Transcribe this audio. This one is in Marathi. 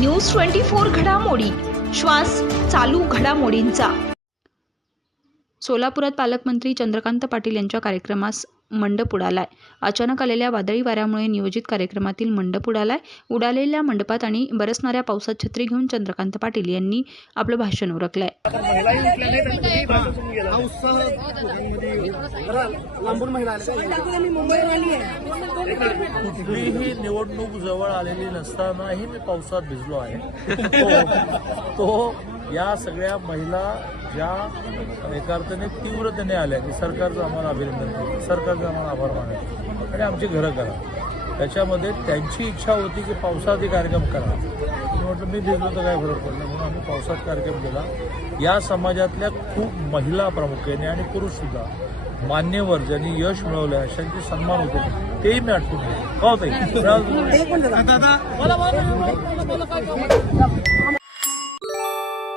न्यूज 24 घडामोडी, श्वास चालू घडामोडींचा। सोलापुरात पालकमंत्री चंद्रकांत पाटील यांच्या कार्यक्रमास मंडप उडालाय। अचानक आलेल्या वादळी वाऱ्यामुळे नियोजित कार्यक्रमातील मंडप उडालाय। उडालेल्या मंडपात आणि बरसणाऱ्या पावसात छत्री घेऊन चंद्रकांत पाटील यांनी आपलं भाषण उरकलंय। कुठलीही निवडणूक जवळ आलेली नसतानाही मी पावसात भिजलो आहे। तो या सगळ्या महिला ज्या एका अर्थाने तीव्रतेने आल्या की सरकारचं आम्हाला अभिनंदन करतो, सरकारचं आम्हाला आभार मानतो आणि आमची घरं करा। त्याच्यामध्ये त्यांची इच्छा होती की पावसात कार्यक्रम करा। मी म्हटलं मी भिजलो तर काय फरक पडला, म्हणून आम्ही पावसात कार्यक्रम केला। या समाजातल्या खूप महिला प्रामुख्याने आणि पुरुष सुद्धा मान्यवर ज्यांनी यश मिळवलं अशांचे सन्मान होते, तेही मी आठवून घेतो।